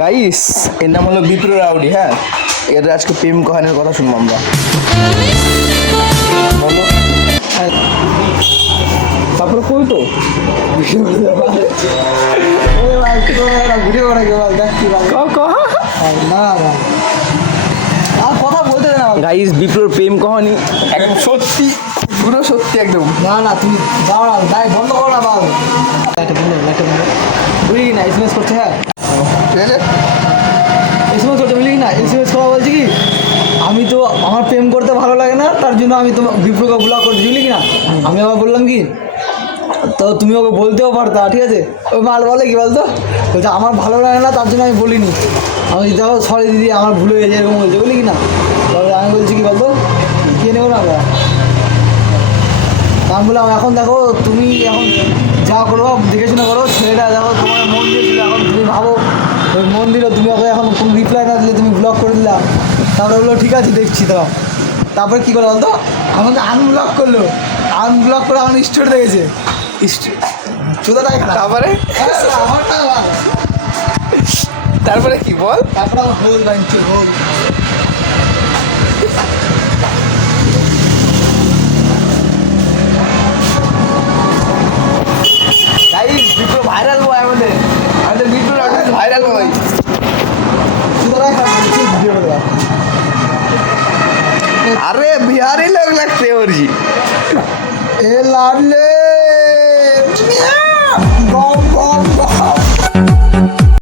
Guys এর নাম হলো বিপ্র রাউডি হ্যাঁ? এর আজকে প্রেম কাহানির কথা শুনব আমরা। তারপরে কই তো? গাইস বিপ্রর প্রেম কাহানি। একদম সত্যি। পুরো সত্যি একদম। না না তুমি যাও না বন্ধ করো না বাল। লাইটে বন্ধ লাইটে বন্ধ। বুঝলি কি না এসএমএস করছে হ্যাঁ? ঠিক আছে এসএমএস করছে বুঝলি কি না? এসএমএস করা বলছি কি, আমি তো আমার প্রেম করতে ভালো লাগে না, তার জন্য আমি তোমার বিপ্রকে ব্লক করছি বুঝলি কি না? আমি আবার বললাম কি, তো তুমি ওকে বলতেও পারতা, ঠিক আছে? ওই মাল বলে কি বলতো? বলছে, আমার ভালো লাগে না, তার জন্য আমি বলিনি। আমি দেখো সরি দিদি, আমার ভুল হয়ে গেছে, এরকম বলছে, বুঝলি কি না? তারপরে আমি বলছি কি বলতো, কে নেব না আমরা আমি বললাম, এখন দেখো, তুমি এখন যা করব দেখে শুনে করো ছেলেটা দেখো তোমার মন দিয়েছিল এখন তুমি ভাবো ওই মন দিল তুমি ওকে এখন কোনো রিপ্লাই না দিলে তুমি ব্লক করে দিলা তারপরে বলল ঠিক আছে দেখছি তো তারপরে কী করল বলতো? আমাকে আনব্লক করল। আনব্লক করে আমার স্টোর দেখেছে। খারাপ তারপরে? হ্যাঁ। তারপরে কি বল? তারপরে আমার হোল বানছি হোল ভাইরাল বয় আমাদের। আমাদের ভাইরাল চুদাটাই খারাপ ভিডিও আরে বিহারি লোক লাগছে ওরজি এ লাভলে